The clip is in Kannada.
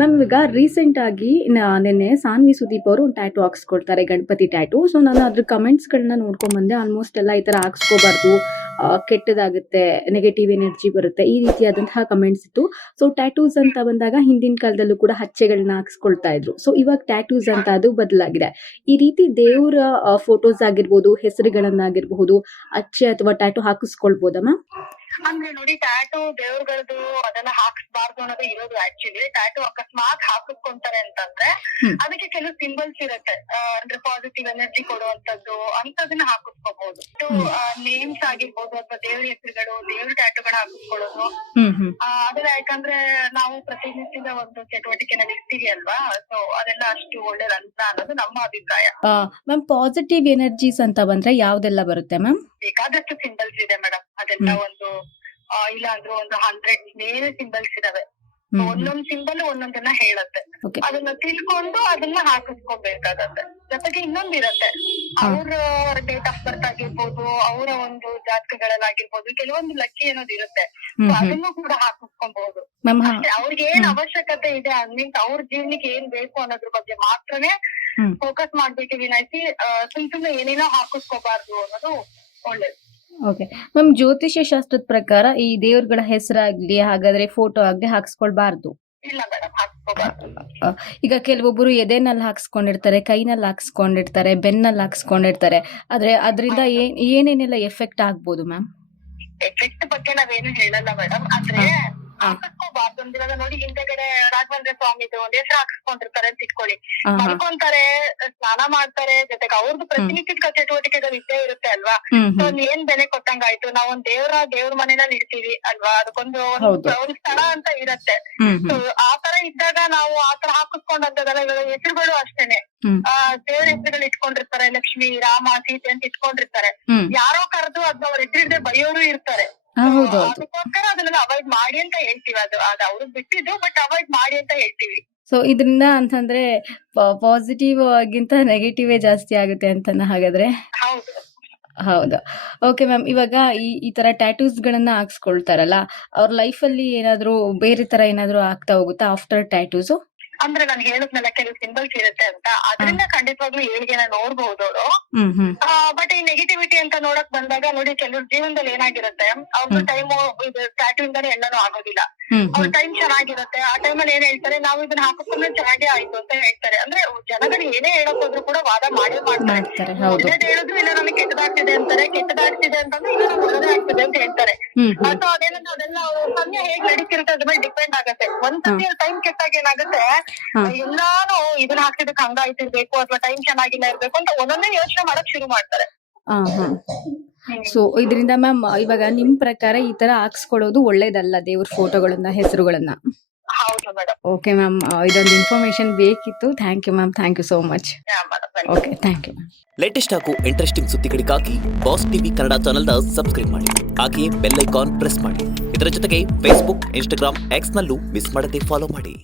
ಮ್ಯಾಮ್ ಈಗ ರೀಸೆಂಟಾಗಿ ನಿನ್ನೆ ಸಾನ್ವಿ ಸುದೀಪ್ ಅವರು ಒಂದು ಟ್ಯಾಟೂ ಹಾಕ್ಸ್ಕೊಳ್ತಾರೆ, ಗಣಪತಿ ಟ್ಯಾಟೂ. ಸೊ ನಾನು ಅದ್ರ ಕಮೆಂಟ್ಸ್ಗಳನ್ನ ನೋಡ್ಕೊಂಬಂದೆ. ಆಲ್ಮೋಸ್ಟ್ ಎಲ್ಲ ಈ ಥರ ಹಾಕ್ಸ್ಕೋಬಾರ್ದು, ಕೆಟ್ಟದಾಗುತ್ತೆ, ನೆಗೆಟಿವ್ ಎನರ್ಜಿ ಬರುತ್ತೆ, ಈ ರೀತಿಯಾದಂತಹ ಕಮೆಂಟ್ಸ್ ಇತ್ತು. ಸೊ ಟ್ಯಾಟೂಸ್ ಅಂತ ಬಂದಾಗ ಹಿಂದಿನ ಕಾಲದಲ್ಲೂ ಕೂಡ ಹಚ್ಚೆಗಳನ್ನ ಹಾಕ್ಸ್ಕೊಳ್ತಾ ಇದ್ರು. ಸೊ ಇವಾಗ ಟ್ಯಾಟೂಸ್ ಅಂತ ಅದು ಬದಲಾಗಿದೆ. ಈ ರೀತಿ ದೇವರ ಫೋಟೋಸ್ ಆಗಿರ್ಬೋದು, ಹೆಸರುಗಳನ್ನಾಗಿರ್ಬಹುದು, ಅಚ್ಚೆ ಅಥವಾ ಟ್ಯಾಟೂ ಹಾಕಿಸ್ಕೊಳ್ಬೋದಾ ಮ್ಯಾಮ್? ಅಂದ್ರೆ ನೋಡಿ, ಟ್ಯಾಟೂ ದೇವ್ರಗಳದ್ದು ಅದೆಲ್ಲ ಹಾಕಿಸ್ಬಾರ್ದು ಅನ್ನೋದು ಇರೋದು. ಆಕ್ಚುಲಿ ಟ್ಯಾಟೂ ಅಕಸ್ಮಾತ್ ಹಾಕಿಸ್ಕೊಂತಾರೆ ಅಂತಂದ್ರೆ ಅದಕ್ಕೆ ಕೆಲವು ಸಿಂಬಲ್ಸ್ ಇರುತ್ತೆ, ಅಂದ್ರೆ ಪಾಸಿಟಿವ್ ಎನರ್ಜಿ ಕೊಡುವಂತದ್ದು, ಅಂತದನ್ನ ಹಾಕಿಸ್ಕೋಬಹುದು. ನೇಮ್ಸ್ ಆಗಿರ್ಬೋದು ಅಥವಾ ದೇವ್ರ ಹೆಸರುಗಳು, ದೇವ್ರ ಟ್ಯಾಟೂಗಳು ಹಾಕಿಸ್ಕೊಳ್ಳೋದು ಅದೆಲ್ಲ ಯಾಕಂದ್ರೆ ನಾವು ಪ್ರತಿನಿತ್ಯದ ಒಂದು ಚಟುವಟಿಕೆನಲ್ಲಿ ಇರ್ತೀವಿ ಅಲ್ವಾ. ಸೊ ಅದೆಲ್ಲ ಅಷ್ಟು ಒಳ್ಳೇದಂತ ಅನ್ನೋದು ನಮ್ಮ ಅಭಿಪ್ರಾಯ. ಮ್ಯಾಮ್ ಪಾಸಿಟಿವ್ ಎನರ್ಜೀಸ್ ಅಂತ ಬಂದ್ರೆ ಯಾವ್ದೆಲ್ಲ ಬರುತ್ತೆ ಮ್ಯಾಮ್? ಬೇಕಾದಷ್ಟು ಸಿಂಬಲ್ಸ್ ಇದೆ ಮೇಡಮ್. ಅದೆಲ್ಲ ಒಂದು ಇಲ್ಲ ಅಂದ್ರೆ ಒಂದು 100 ಮೇಲೆ ಸಿಂಬಲ್ಸ್ ಇದಾವೆ. ಒಂದೊಂದ್ ಸಿಂಬಲ್ ಒಂದೊಂದನ್ನ ಹೇಳುತ್ತೆ. ಅದನ್ನ ತಿಳ್ಕೊಂಡು ಅದನ್ನ ಹಾಕಿಸ್ಕೊಬೇಕಾಗತ್ತೆ. ಜೊತೆಗೆ ಇನ್ನೊಂದಿರತ್ತೆ, ಅವ್ರ ಡೇಟ್ ಆಫ್ ಬರ್ತ್ ಆಗಿರ್ಬೋದು, ಅವರ ಒಂದು ಜಾತಕಗಳಲ್ಲಾಗಿರ್ಬೋದು, ಕೆಲವೊಂದು ಲಕ್ಕಿ ಅನ್ನೋದು ಇರುತ್ತೆ. ಅದನ್ನು ಕೂಡ ಹಾಕಿಸ್ಕೊಬಹುದು. ಅವ್ರಿಗೆ ಏನ್ ಅವಶ್ಯಕತೆ ಇದೆ, ಮೀನ್ಸ್ ಅವ್ರ ಜೀವನಕ್ಕೆ ಏನ್ ಬೇಕು ಅನ್ನೋದ್ರ ಬಗ್ಗೆ ಮಾತ್ರನೇ ಫೋಕಸ್ ಮಾಡ್ಬೇಕು ವಿನಾಯಿಸಿ ಸುಮ್ನೆ ಏನೇನೋ ಹಾಕಿಸ್ಕೋಬಾರ್ದು ಅನ್ನೋದು ಒಳ್ಳೇದು. ಓಕೆ ಮ್ಯಾಮ್, ಜ್ಯೋತಿಷ್ಯ ಶಾಸ್ತ್ರದ ಪ್ರಕಾರ ಈ ದೇವ್ರಗಳ ಹೆಸರಾಗ್ಲಿ ಹಾಗಾದ್ರೆ ಫೋಟೋ ಆಗ್ಲಿ ಹಾಕ್ಸ್ಕೊಳ್ಬಾರ್ದು? ಇಲ್ಲ ಮೇಡಮ್, ಹಾಕ್ಸ್ಕೋಬಾರ್ದು. ಈಗ ಕೆಲವೊಬ್ಬರು ಎದೆನಲ್ಲಿ ಹಾಕ್ಸ್ಕೊಂಡಿರ್ತಾರೆ, ಕೈನಲ್ಲಿ ಹಾಕ್ಸ್ಕೊಂಡಿರ್ತಾರೆ, ಬೆನ್ನಲ್ಲಿ ಹಾಕ್ಸ್ಕೊಂಡಿರ್ತಾರೆ. ಆದ್ರೆ ಅದರಿಂದ ಏನೇನೆಲ್ಲ ಎಫೆಕ್ಟ್ ಆಗ್ಬೋದು ಮ್ಯಾಮ್? ಎಫೆಕ್ಟ್ ಬಗ್ಗೆ ನಾವೇನು ಹೇಳಲ್ಲ ಮೇಡಮ್. ಅಂದ್ರೆ ಹಾಕಿಸ್ಕೋಬಾರ್ದು ಅಂದಿರೋದ ನೋಡಿ, ಹಿಂದೆಗಡೆ ರಾಘವೇಂದ್ರ ಸ್ವಾಮಿದು ಒಂದ್ ಹೆಸರು ಹಾಕಿಸ್ಕೊಂಡಿರ್ತಾರೆ ಅಂತ ಇಟ್ಕೊಳ್ಳಿ. ಮಲ್ಕೊಂತಾರೆ, ಸ್ನಾನ ಮಾಡ್ತಾರೆ, ಜೊತೆಗೆ ಅವ್ರದ್ದು ಪ್ರತಿನಿತ್ಯದ ಚಟುವಟಿಕೆಗಳು ಇದ್ದೇ ಇರುತ್ತೆ ಅಲ್ವಾ. ಸೊ ಏನ್ ಬೆಲೆ ಕೊಟ್ಟಂಗಾಯ್ತು. ನಾವ್ ಒಂದ್ ದೇವ್ರ ಮನೆಯಲ್ಲಿ ಇಡ್ತೀವಿ ಅಲ್ವಾ, ಅದಕ್ಕೊಂದು ಒಂದ್ ಸ್ಥಳ ಅಂತ ಇರತ್ತೆ. ಸೊ ಆತರ ಇದ್ದಾಗ ನಾವು ಆತರ ಹಾಕಿಸ್ಕೊಂಡಂತದಲ್ಲ. ಇವಾಗ ಹೆಸರುಗಳು ಅಷ್ಟೇನೆ, ದೇವ್ರ ಹೆಸರುಗಳು ಇಟ್ಕೊಂಡಿರ್ತಾರೆ, ಲಕ್ಷ್ಮಿ, ರಾಮ, ಸೀತೆ ಅಂತ ಇಟ್ಕೊಂಡಿರ್ತಾರೆ. ಯಾರೋ ಕರೆದು ಅದ್ನ ಅವ್ರ ಹೆಸರಿದೆ ಬೈಯೋರು ಇರ್ತಾರೆ. ಅದಕ್ಕೋಸ್ಕರ ಅದನ್ನ ಅವಾಯ್ಡ್ ಮಾಡಿ ಅಂತ ಹೇಳ್ತೀವಿ. ಅದು ಅವ್ರಿಗೆ ಬಿಟ್ಟಿದ್ದು, ಬಟ್ ಅವಾಯ್ಡ್ ಮಾಡಿ ಅಂತ ಹೇಳ್ತೀವಿ. ಸೊ ಇದರಿಂದ ಅಂತಂದ್ರೆ ಪಾಸಿಟಿವ್ ಗಿಂತ ನೆಗೆಟಿವ್ ಜಾಸ್ತಿ ಆಗುತ್ತೆ ಅಂತ ಹಾಗಾದ್ರೆ? ಹೌದು. ಓಕೆ ಮ್ಯಾಮ್, ಇವಾಗ ಈ ತರ ಟ್ಯಾಟೂಸ್ ಗಳನ್ನ ಹಾಕ್ಸ್ಕೊಳ್ತಾರಲ್ಲ, ಅವ್ರ ಲೈಫ್ ಅಲ್ಲಿ ಏನಾದ್ರು ಬೇರೆ ತರ ಏನಾದ್ರು ಆಗ್ತಾ ಹೋಗುತ್ತಾ ಆಫ್ಟರ್ ಟ್ಯಾಟೂಸ್? ಅಂದ್ರೆ ನಾನು ಹೇಳದ್ನಲ್ಲ, ಕೆಲವು ಸಿಂಬಲ್ಸ್ ಇರುತ್ತೆ ಅಂತ, ಅದರಿಂದ ಖಂಡಿತವಾಗ್ಲೂ ಏಳ್ಗೆನ ನೋಡ್ಬಹುದು ಅವರು. ಬಟ್ ಈ ನೆಗೆಟಿವಿಟಿ ಅಂತ ನೋಡಕ್ ಬಂದಾಗ ನೋಡಿ, ಕೆಲವ್ರ ಜೀವನದಲ್ಲಿ ಏನಾಗಿರುತ್ತೆ, ಅವ್ರ ಟೈಮ್ ಇದು ಟ್ಯಾಟೂ ಇಂದಾನೆ ಎಲ್ಲಾನು ಆಗೋದಿಲ್ಲ. ಅವ್ರ ಟೈಮ್ ಚೆನ್ನಾಗಿರುತ್ತೆ, ಆ ಟೈಮಲ್ಲಿ ಏನ್ ಹೇಳ್ತಾರೆ, ನಾವು ಇದನ್ನ ಹಾಕಿಸ್ಕೊಂಡ್ರೆ ಚೆನ್ನಾಗೇ ಆಯ್ತು ಅಂತ ಹೇಳ್ತಾರೆ. ಅಂದ್ರೆ ಜನಗಳು ಏನೇ ಹೇಳಕ್ ಹೋದ್ರು ಕೂಡ ವಾದ ಮಾಡೇ ಮಾಡ್ತಾರೆ. ಒಳ್ಳೇದ್ ಹೇಳಿದ್ರು ಇಲ್ಲ ನನಗೆ ಕೆಟ್ಟದಾಗ್ತಿದೆ ಅಂತಾರೆ, ಕೆಟ್ಟದಾಗ್ತಿದೆ ಅಂತಂದ್ರೆ ಇಲ್ಲ ನಮ್ಗೆ ಒಳ್ಳೇದೇ ಆಗ್ತಿದೆ ಅಂತ ಹೇಳ್ತಾರೆ. ಸೊ ಅದೇನಂದ್ರೆ ಅದೆಲ್ಲ ಸಮಯ ಹೇಗ್ ನಡೀತಿರುತ್ತೆ ಅದ್ರ ಮೇಲೆ ಡಿಪೆಂಡ್ ಆಗುತ್ತೆ. ಒಂದ್ ಸತಿ ಟೈಮ್ ಕೆಟ್ಟಾಗ ಏನಾಗುತ್ತೆ, ಎಲ್ಲಾನು ಇದನ್ನ ಹಾಕ್ತಿದ್ದಕ್ಕೆ ಹಂಗಾಯ್ತಿರ್ಬೇಕು ಅಥವಾ ಟೈಮ್ ಚೆನ್ನಾಗಿಲ್ಲ ಇರ್ಬೇಕು ಅಂತ ಒಂದೊಂದೇ ಯೋಚನೆ ಮಾಡಕ್ ಶುರು ಮಾಡ್ತಾರೆ. ಸೊ ಇದರಿಂದ ಮ್ಯಾಮ್, ಇವಾಗ ನಿಮ್ ಪ್ರಕಾರ ಈ ತರ ಹಾಕ್ಸ್ಕೊಳ್ಳೋದು ಒಳ್ಳೇದಲ್ಲ ದೇವ್ರ ಫೋಟೋಗಳನ್ನ, ಹೆಸರುಗಳನ್ನ? ಹೌದು ಮೇಡಮ್. ಓಕೆ ಮ್ಯಾಮ್, ಇದೊಂದು ಇನ್ಫಾರ್ಮೇಶನ್ ಬೇಕಿತ್ತು. Thank you ma'am, thank you so much. Okay, thank you ma'am. Latest ಹಾಗೂ ಇಂಟ್ರೆಸ್ಟಿಂಗ್ ಸುದ್ದಿಗಳಿಗಾಗಿ ಬಾಸ್ ಟಿವಿ ಕನ್ನಡ ಚಾನೆಲ್ನ ಸಬ್ಸ್ಕ್ರೈಬ್ ಮಾಡಿ, ಹಾಗೆಯೇ ಬೆಲ್ ಐಕಾನ್ ಪ್ರೆಸ್ ಮಾಡಿ. ಇದರ ಜೊತೆಗೆ ಫೇಸ್ಬುಕ್, ಇನ್ಸ್ಟಾಗ್ರಾಮ್, ಎಕ್ಸ್ ನಲ್ಲೂ ಮಿಸ್ ಮಾಡದೆ ಫಾಲೋ ಮಾಡಿ.